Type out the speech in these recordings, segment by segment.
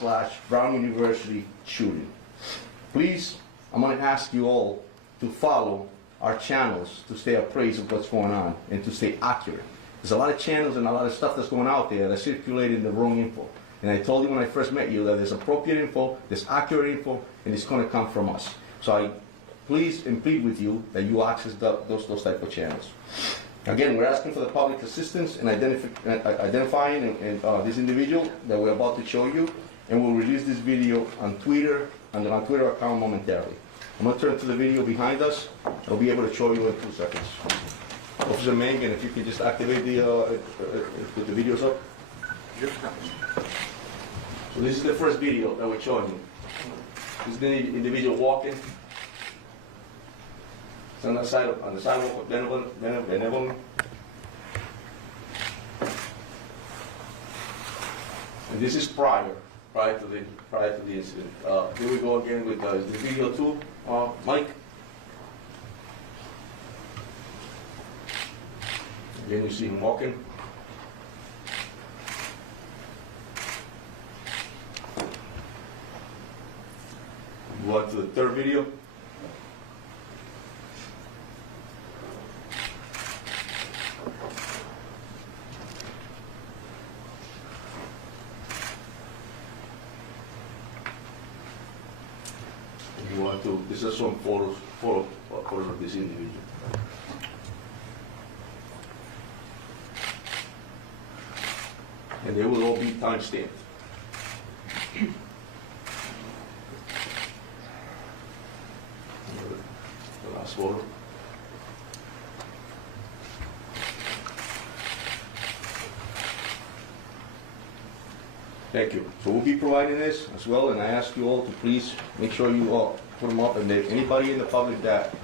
Brown University shooting. Please, I'm going to ask you all to follow our channels to stay appraised of what's going on and to stay accurate. There's a lot of channels and a lot of stuff that's going out there that's circulating the wrong info. And I told you when I first met you that there's appropriate info, there's accurate info, and it's going to come from us. So I please and plead with you that you access those type of channels. Again, we're asking for the public assistance in identifying this individual that we're about to show you, and we'll release this video on Twitter, on the Twitter account momentarily. I'm going to turn to the video behind us. I'll be able to show you in 2 seconds. Officer Mangan, if you could just activate put the videos up. So this is the first video that we're showing you. This is the individual walking. It's on the sidewalk of Benevon. And this is prior to the incident. Here we go again with the video too, Mike. Again, you see him walking. Go on to the third video. This is some photos of this individual. And they will all be time-stamped. The last photo. Thank you. So we'll be providing this as well, and I ask you all to please make sure you all put them up, and if anybody in the public that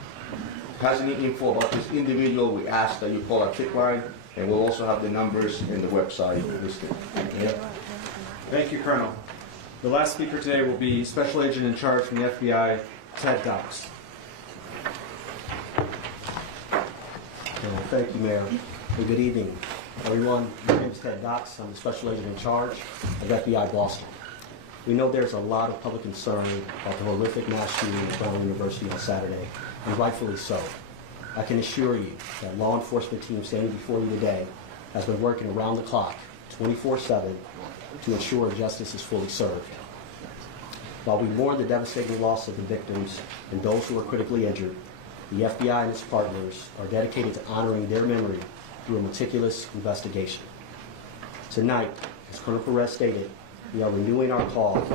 has any info about this individual, we ask that you call our tip line, and we'll also have the numbers and the website listed. Yeah. Thank you, Colonel. The last speaker today will be Special Agent in Charge from the FBI, Ted Dox. Thank you, Mayor. And good evening, everyone. My name is Ted Dox. I'm the Special Agent in Charge of FBI Boston. We know there's a lot of public concern about the horrific mass shooting at Brown University on Saturday, and rightfully so. I can assure you that law enforcement team standing before you today has been working around the clock, 24/7, to ensure justice is fully served. While we mourn the devastating loss of the victims and those who are critically injured, the FBI and its partners are dedicated to honoring their memory through a meticulous investigation. Tonight, as Colonel Perez stated, we are renewing our call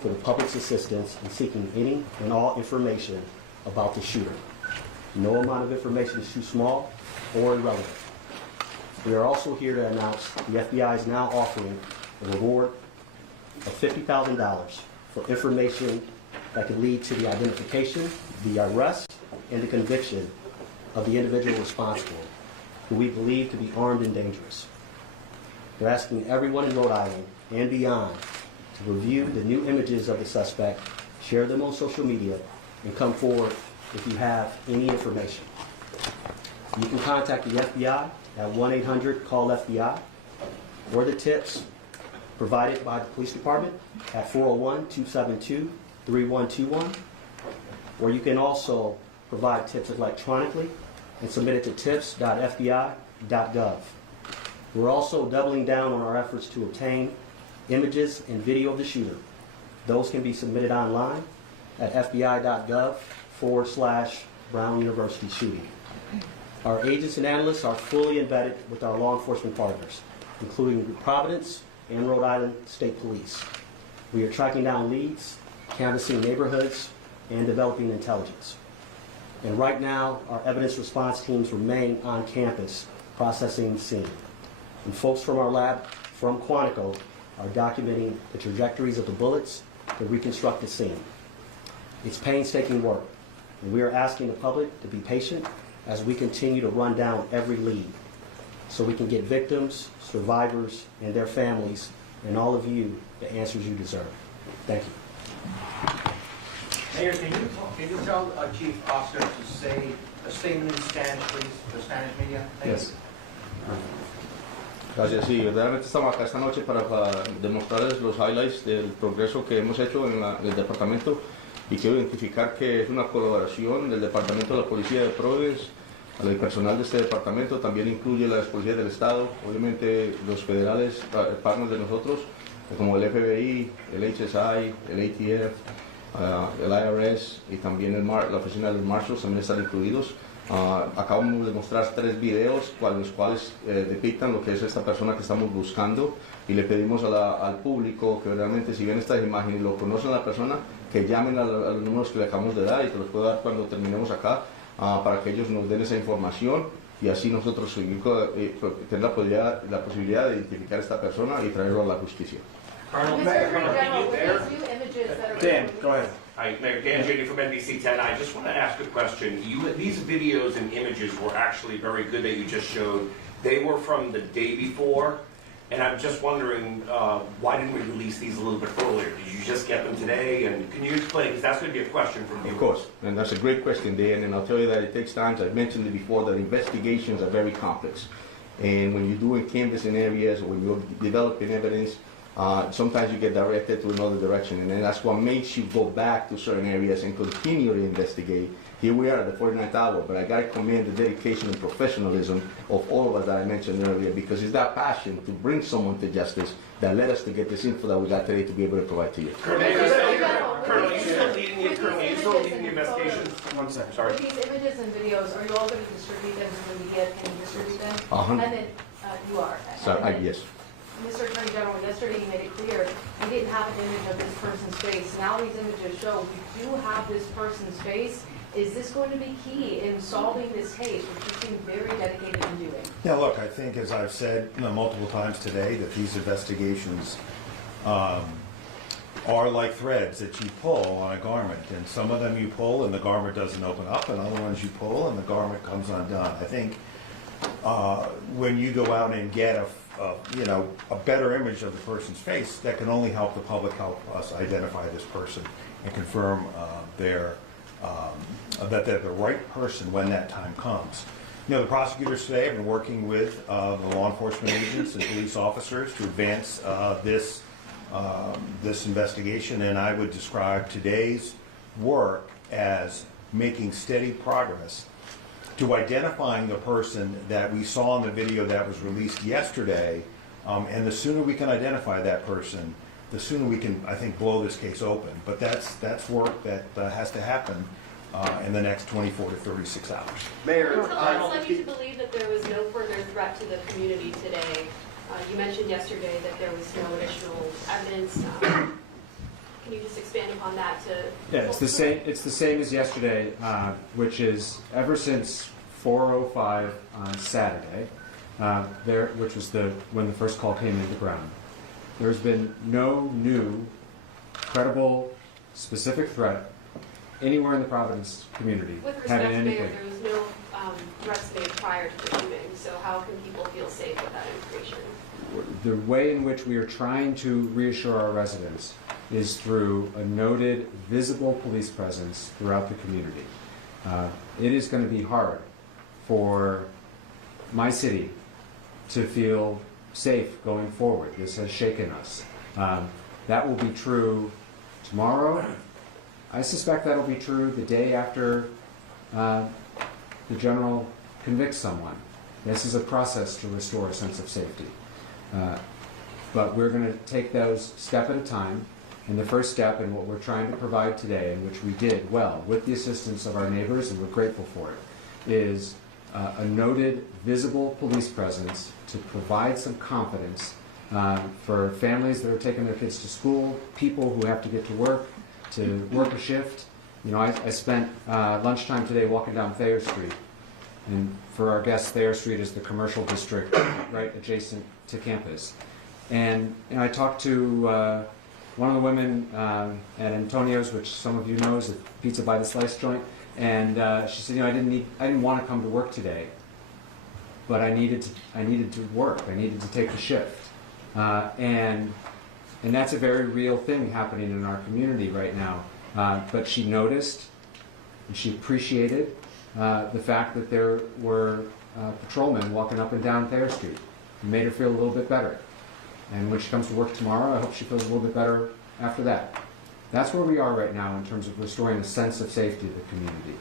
for the public's assistance in seeking any and all information about the shooter. No amount of information is too small or irrelevant. We are also here to announce the FBI is now offering a reward of $50,000 for information that could lead to the identification, the arrest, and the conviction of the individual responsible, who we believe to be armed and dangerous. We're asking everyone in Rhode Island and beyond to review the new images of the suspect, share them on social media, and come forward if you have any information. You can contact the FBI at 1-800-CALL-FBI or the tips provided by the police department at 401-272-3121, or you can also provide tips electronically and submit it to tips.fbi.gov. We're also doubling down on our efforts to obtain images and video of the shooter. Those can be submitted online at fbi.gov/Brown University shooting. Our agents and analysts are fully embedded with our law enforcement partners, including Providence and Rhode Island State Police. We are tracking down leads, canvassing neighborhoods, and developing intelligence. And right now, our evidence response teams remain on campus processing the scene. And folks from our lab from Quantico are documenting the trajectories of the bullets to reconstruct the scene. It's painstaking work, and we are asking the public to be patient as we continue to run down every lead so we can get victims, survivors, and their families, and all of you the answers you deserve. Thank you. Mayor, can you tell Chief Oscar to say a statement in Spanish, please, for Spanish media? Thank Yes. you. Gracias, sí, verdaderamente estamos acá esta noche para demostrarles los highlights del progreso que hemos hecho en el departamento y quiero identificar que es una colaboración del Departamento de la Policía de Providence, al personal de este departamento, también incluye las policías del Estado, obviamente los federales, partners de nosotros, como el FBI, el HSI, el ATF, el IRS y también la oficina de los Marshals también están incluidos. Acabamos de mostrar 3 videos los cuales depictan lo que es esta persona que estamos buscando y le pedimos al público que realmente si ven estas imágenes y lo conocen a la persona, que llamen a los números que le acabamos de dar y que los puedo dar cuando terminemos acá para que ellos nos den esa información y así nosotros tener la posibilidad de identificar a esta persona y traerlo a la justicia. Colonel, Mr. Colonel, Attorney can you General, there? with these new images that are... Dan, go ahead. Hi, Mayor Dan Gini from NBC 10. I just want to ask a question. These videos and images were actually very good that you just showed. They were from the day before, and I'm just wondering, why didn't we release these a little bit earlier? Did you just get them today? And can you explain? Because that's going to be a question from you. Of course, and that's a great question, Dan, and I'll tell you that it takes time. I've mentioned it before that investigations are very complex. And when you're doing canvassing areas or when you're developing evidence, sometimes you get directed to another direction, and then that's what makes you go back to certain areas and continue to investigate. Here we are at the 49th hour, but I got to commend the dedication and professionalism of all of us that I mentioned earlier, because it's that passion to bring someone to justice that led us to get this info that we got today to be able to provide to you. Colonel, Colonel, are you still leading the investigation? One second. Sorry. With these images and videos, are you all going to distribute them to the media? Can you distribute them? 100. And then, you are. So, And then, yes. Mr. Attorney General, yesterday you made it clear you didn't have an image of this person's face. Now these images show you do have this person's face. Is this going to be key in solving this case, which you seem very dedicated in doing? Yeah, look, I think, as I've said multiple times today, that these investigations are like threads that you pull on a garment. And some of them you pull and the garment doesn't open up, and other ones you pull and the garment comes undone. I think when you go out and get a better image of the person's face, that can only help the public help us identify this person and confirm that they're the right person when that time comes. The prosecutors today have been working with the law enforcement agents and police officers to advance this investigation, and I would describe today's work as making steady progress to identifying the person that we saw in the video that was released yesterday, and the sooner we can identify that person, the sooner we can, I think, blow this case open. But that's work that has to happen in the next 24 to 36 hours. Mayor, What led you to believe that there was no further threat to the community today? You mentioned yesterday that there was no additional evidence. Can you just expand upon that to? yeah, it's the same. It's the same as yesterday, which is ever since 4:05 on Saturday, which was when the first call came into ground. There's been no new, credible, specific threat anywhere in the Providence community. With respect, having Mayor, anything. there was no threats made prior to the shooting, so how can people feel safe with that information? The way in which we are trying to reassure our residents is through a noted, visible police presence throughout the community. It is going to be hard for my city to feel safe going forward. This has shaken us. That will be true tomorrow. I suspect that'll be true the day after the general convicts someone. This is a process to restore a sense of safety. But we're going to take those step at a time. And the first step in what we're trying to provide today, and which we did well with the assistance of our neighbors, and we're grateful for it, is a noted, visible police presence to provide some confidence for families that are taking their kids to school, people who have to get to work a shift. I spent lunchtime today walking down Thayer Street. And for our guests, Thayer Street is the commercial district right adjacent to campus. And I talked to one of the women at Antonio's, which some of you know is a pizza by the slice joint, and she said, I didn't want to come to work today, but I needed to work. I needed to take the shift, and that's a very real thing happening in our community right now. But she noticed and she appreciated the fact that there were patrolmen walking up and down Thayer Street. made her feel a little bit better. And when she comes to work tomorrow, I hope she feels a little bit better after that. That's where we are right now in terms of restoring a sense of safety to the community.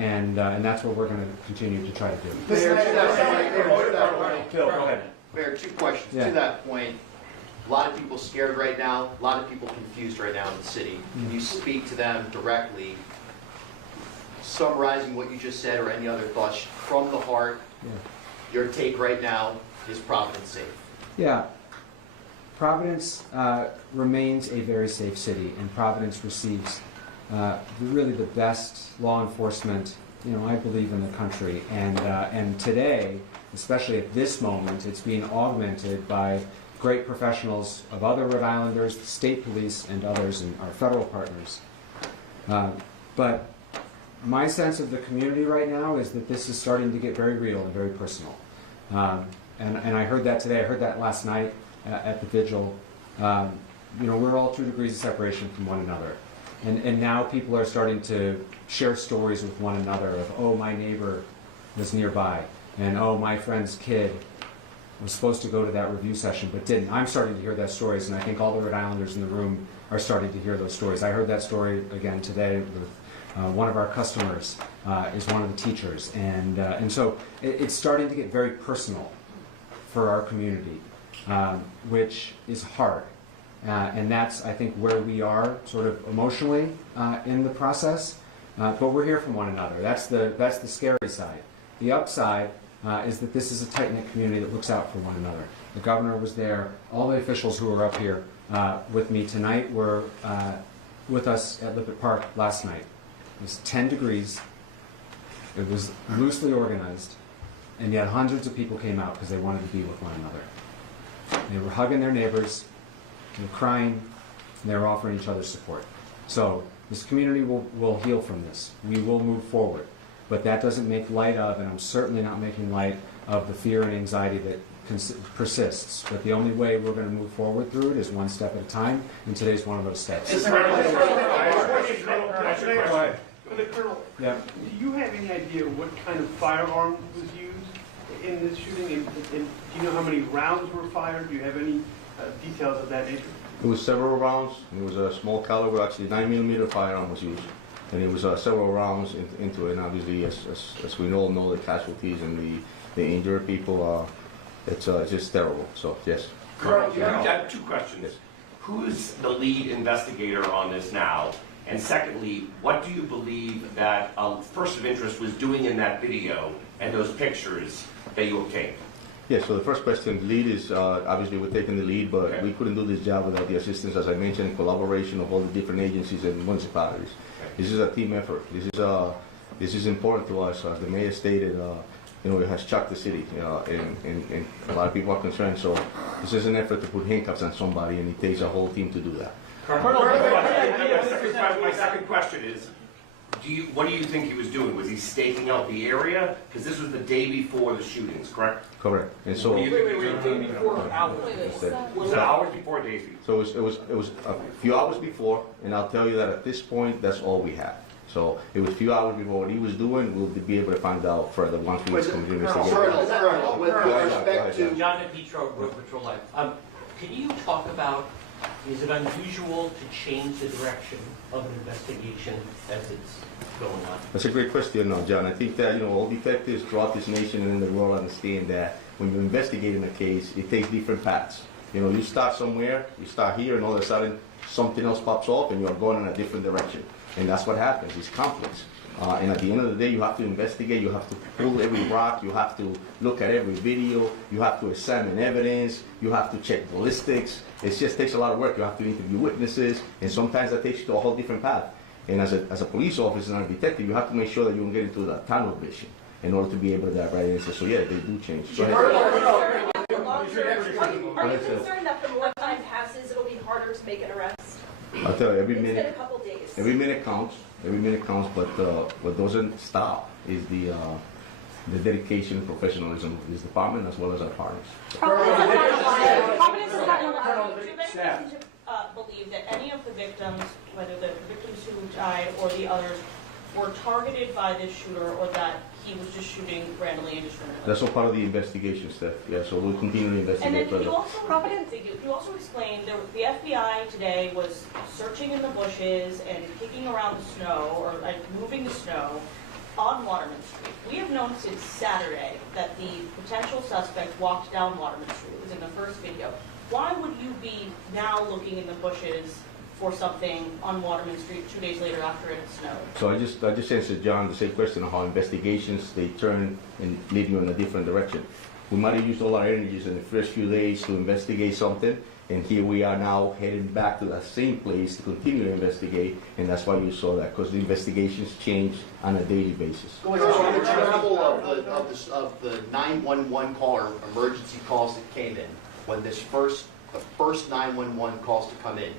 And that's what we're going to continue to try to do. Mayor, to that point, Phil, go ahead. Mayor, 2 questions. Yeah. To that point, a lot of people scared right now, a lot of people confused right now in the city. Can you speak to them directly, summarizing what you just said or any other thoughts from the heart? Yeah. Your take right now, is Providence safe? Yeah. Providence remains a very safe city, and Providence receives really the best law enforcement, I believe, in the country. And today, especially at this moment, it's being augmented by great professionals of other Rhode Islanders, the state police, and others, and our federal partners. But my sense of the community right now is that this is starting to get very real and very personal. And I heard that today. I heard that last night at the vigil. We're all 2 degrees of separation from one another. And now people are starting to share stories with one another of, oh, my neighbor was nearby, and oh, my friend's kid was supposed to go to that review session but didn't. I'm starting to hear those stories, and I think all the Rhode Islanders in the room are starting to hear those stories. I heard that story again today with one of our customers is one of the teachers. And so it's starting to get very personal for our community, which is hard. And that's, I think, where we are sort of emotionally in the process. But we're here from one another. That's the scary side. The upside is that this is a tight-knit community that looks out for one another. The governor was there. All the officials who were up here with me tonight were with us at Lippert Park last night. It was 10 degrees. It was loosely organized. And yet hundreds of people came out because they wanted to be with one another. They were hugging their neighbors. They were crying, and they were offering each other support. So this community will heal from this. We will move forward. But that doesn't make light of, and I'm certainly not making light of, the fear and anxiety that persists. But the only way we're going to move forward through it is one step at a time, and today's one of those steps. For the Colonel, Yeah. do you have any idea what kind of firearm was used in this shooting? And do you know how many rounds were fired? Do you have any details of that nature? It was several rounds. It was a small caliber, actually 9mm firearm was used. And it was several rounds into it. And obviously, as we all know, the casualties and the injured people, it's just terrible. So, yes. Colonel, I have 2 questions. Yes. Who's the lead investigator on this now? And secondly, what do you believe that a person of interest was doing in that video and those pictures that you obtained? Yeah, so the first question, the lead is, obviously we're taking the lead, but Okay. we couldn't do this job without the assistance, as I mentioned, in collaboration of all the different agencies and municipalities. Okay. This is a team effort. This is important to us. As the mayor stated, it has shocked the city, and a lot of people are concerned. So this is an effort to put handcuffs on somebody, and it takes a whole team to do that. My second question is, what do you think he was doing? Was he staking out the area? Because this was the day before the shootings, correct? Correct. And so, What do you think he was doing? Instead- Was it hours before, days before? so it was a few hours before, and I'll tell you that at this point, that's all we have. So it was a few hours before what he was doing. We'll be able to find out further once we continue to investigate. Colonel, with respect to... John DePietro, Road Patrol Life. Can you talk about, is it unusual to change the direction of an investigation as it's going on? That's a great question, John. I think that, all detectives throughout this nation and in the world understand that when you're investigating a case, it takes different paths. You start somewhere, you start here, and all of a sudden something else pops off and you're going in a different direction. And that's what happens. It's complex. And at the end of the day, you have to investigate, you have to pull every rock, you have to look at every video, you have to examine evidence, you have to check ballistics. It just takes a lot of work. You have to interview witnesses, and sometimes that takes you to a whole different path. And as a police officer and a detective, you have to make sure that you don't get into the tunnel vision in order to be able to have right answers. So yeah, they do change. Go ahead. Are you concerned that from what time passes, it'll be harder to make an arrest? I'll tell you, every It's been a minute, couple days. every minute counts. Every minute counts, but what doesn't stop is the dedication and professionalism of this department as well as our partners. Providence is not allowed. Do you have any reason to believe that any of the victims, whether the victims who died or the others, were targeted by this shooter or that he was just shooting randomly and indiscriminately? That's all part of the investigation, Steph. Yeah, so we'll continue to And then investigate can you further. also explain, the FBI today was searching in the bushes and kicking around the snow, or like moving the snow on Waterman Street. We have known since Saturday that the potential suspect walked down Waterman Street. It was in the first video. Why would you be now looking in the bushes for something on Waterman Street 2 days later after it had snowed? So I just answered John the same question of how investigations, they turn and lead you in a different direction. We might have used all our energies in the first few days to investigate something, and here we are now heading back to that same place to continue to investigate, and that's why you saw that, because the investigations change on a daily basis. Going on the travel of the 911 call or emergency calls that came in, when the first 911 calls to come in,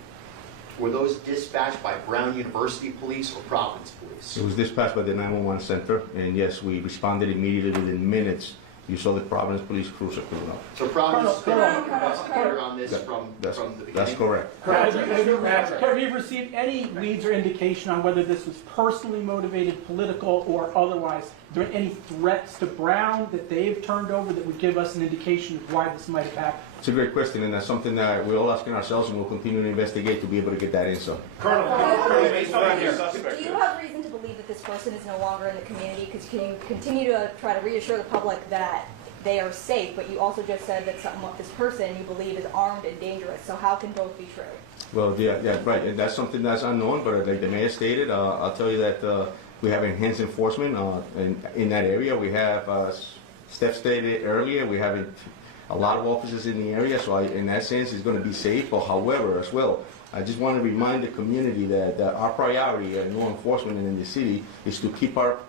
were those dispatched by Brown University Police or Providence Police? It was dispatched by the 911 center, and yes, we responded immediately within minutes. You saw the Providence Police cruiser pulling up. So Providence has been an investigator on this from the beginning? That's correct. Have you received any leads or indication on whether this was personally motivated, political, or otherwise? Are there any threats to Brown that they've turned over that would give us an indication of why this might have happened? It's a great question, and that's something that we're all asking ourselves, and we'll continue to investigate to be able to get that answer. Colonel, based on your Do you have reason to believe that this person is no longer in the community? Because can you continue to try to reassure the public that they are safe, but you also just said that this person you believe is armed and dangerous, so how can both be true? Well, yeah, right, and that's something that's unknown, but like the mayor stated, I'll tell you that we have enhanced enforcement in that area. We have, Steph stated earlier, we have a lot of officers in the area, so in that sense, it's going to be safe. But however, as well, I just want to remind the community that our priority in law enforcement and in the city is to keep our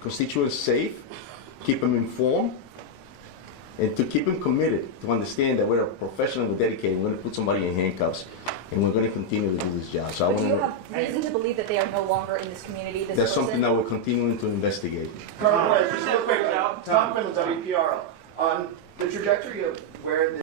constituents safe, keep them informed, and to keep them committed, to understand that we're a professional, we're dedicated, we're going to put somebody in handcuffs, and we're going to continue to do this job. So But do you have reason to believe that they are no longer in this community, this that's person? something that we're continuing to investigate. Colonel, just real quick, Tom Quinlan, WPRO. On the trajectory of where